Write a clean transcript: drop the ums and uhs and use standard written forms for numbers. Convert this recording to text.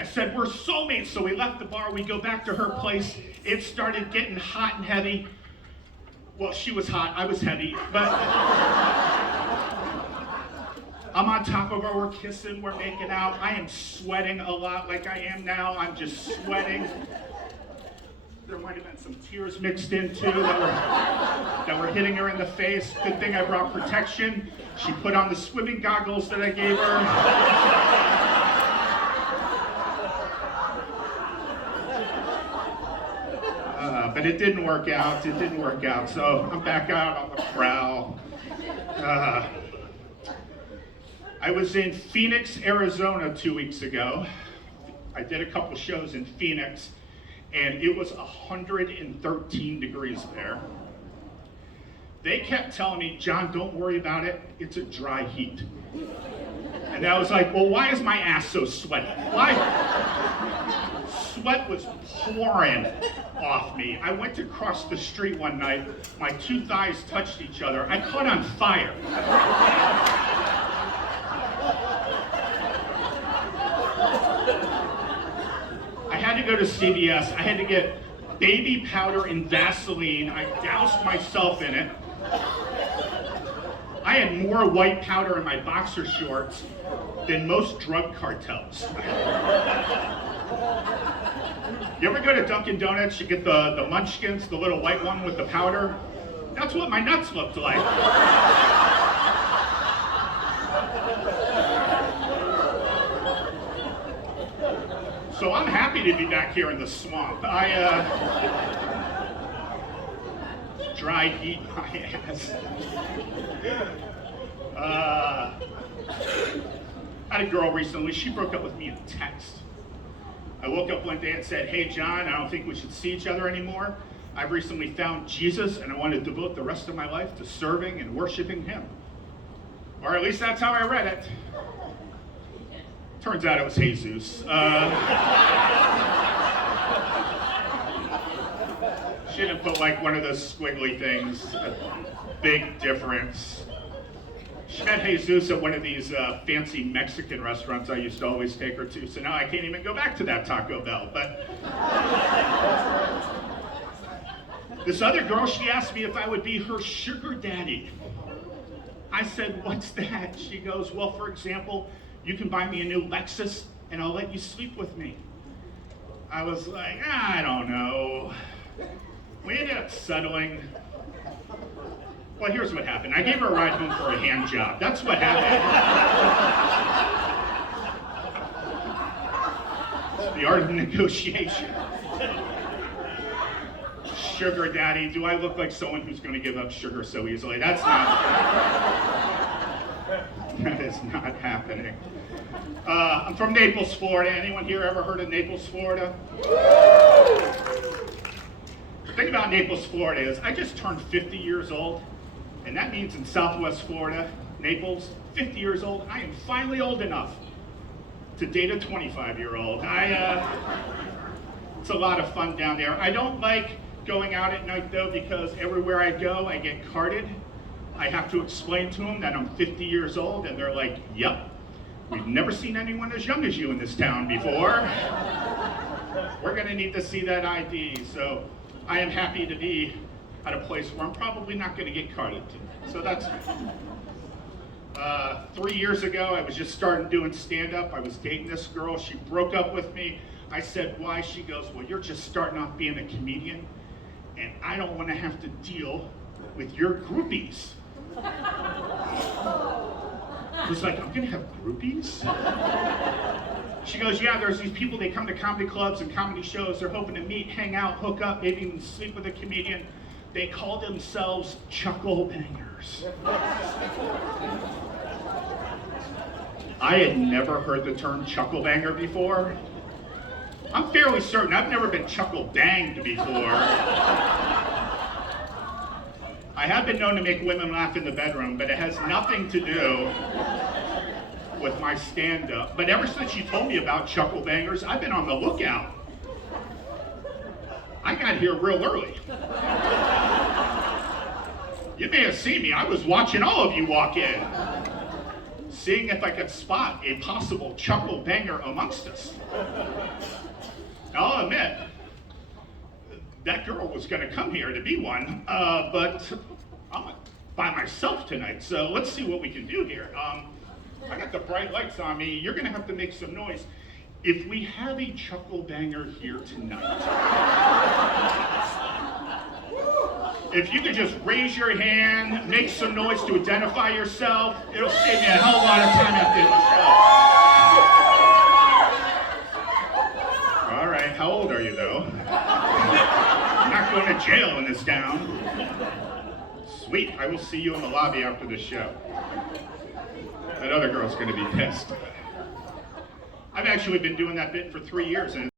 I said, we're soulmates. So we left the bar. We go back to her place. It started getting hot and heavy. Well, she was hot. I was heavy. But I'm on top of her. We're kissing. We're making out. I am sweating a lot like I am now. I'm just sweating. There might have been some tears mixed in too that were hitting her in the face. Good thing I brought protection. She put on the swimming goggles that I gave her. But it didn't work out. It didn't work out. So I'm back out on the prowl. I was in Phoenix, Arizona 2 weeks ago. I did a couple shows in Phoenix. And it was 113 degrees there. They kept telling me, John, don't worry about it. It's a dry heat. And I was like, well, why is my ass so sweaty? Why? Sweat was pouring off me. I went to cross the street one night. My two thighs touched each other. I caught on fire. I had to go to CVS. I had to get baby powder and Vaseline. I doused myself in it. I had more white powder in my boxer shorts than most drug cartels. You ever go to Dunkin' Donuts, you get the munchkins, the little white one with the powder? That's what my nuts looked like. So I'm happy to be back here in the swamp. Dry heat my ass. I had a girl recently, she broke up with me in text. I woke up one day and said, hey John, I don't think we should see each other anymore. I've recently found Jesus and I want to devote the rest of my life to serving and worshiping him. Or at least that's how I read it. Turns out it was Jesus. She didn't put like one of those squiggly things. A big difference. She met Jesus at one of these fancy Mexican restaurants I used to always take her to, so now I can't even go back to that Taco Bell. But this other girl, she asked me if I would be her sugar daddy. I said, what's that? She goes, well, for example, you can buy me a new Lexus and I'll let you sleep with me. I was like, I don't know. We ended up settling. Well, here's what happened. I gave her a ride home for a hand job. That's what happened. The art of negotiation. Sugar daddy. Do I look like someone who's going to give up sugar so easily? That's not. That is not happening. I'm from Naples, Florida. Anyone here ever heard of Naples, Florida? The thing about Naples, Florida is I just turned 50 years old. And that means in Southwest Florida, Naples, 50 years old, I am finally old enough to date a 25-year-old. It's a lot of fun down there. I don't like going out at night though, because everywhere I go, I get carded. I have to explain to them that I'm 50 years old, and they're like, yep, we've never seen anyone as young as you in this town before. We're gonna need to see that ID. So I am happy to be at a place where I'm probably not going to get carded to. So that's 3 years ago, I was just starting doing stand-up. I was dating this girl. She broke up with me. I said, why? She goes, well, you're just starting off being a comedian, and I don't want to have to deal with your groupies. I was like, I'm going to have groupies? She goes, yeah, there's these people, they come to comedy clubs and comedy shows. They're hoping to meet, hang out, hook up, maybe even sleep with a comedian. They call themselves chuckle bangers. I had never heard the term chuckle banger before. I'm fairly certain I've never been chuckle banged before. I have been known to make women laugh in the bedroom, but it has nothing to do with my stand-up. But ever since you told me about chuckle bangers, I've been on the lookout. I got here real early. You may have seen me. I was watching all of you walk in. seeing if I could spot a possible chuckle banger amongst us. Now, I'll admit, that girl was going to come here to be one, but I'm by myself tonight, so let's see what we can do here. I got the bright lights on me. You're going to have to make some noise. If we have a chuckle banger here tonight, if you could just raise your hand, make some noise to identify yourself, it'll save me a hell of a lot of time at the end. Let's go. All right, how old are you though? You're not going to jail in this town. Sweet, I will see you in the lobby after the show. That other girl's going to be pissed. I've actually been doing that bit for 3 years, and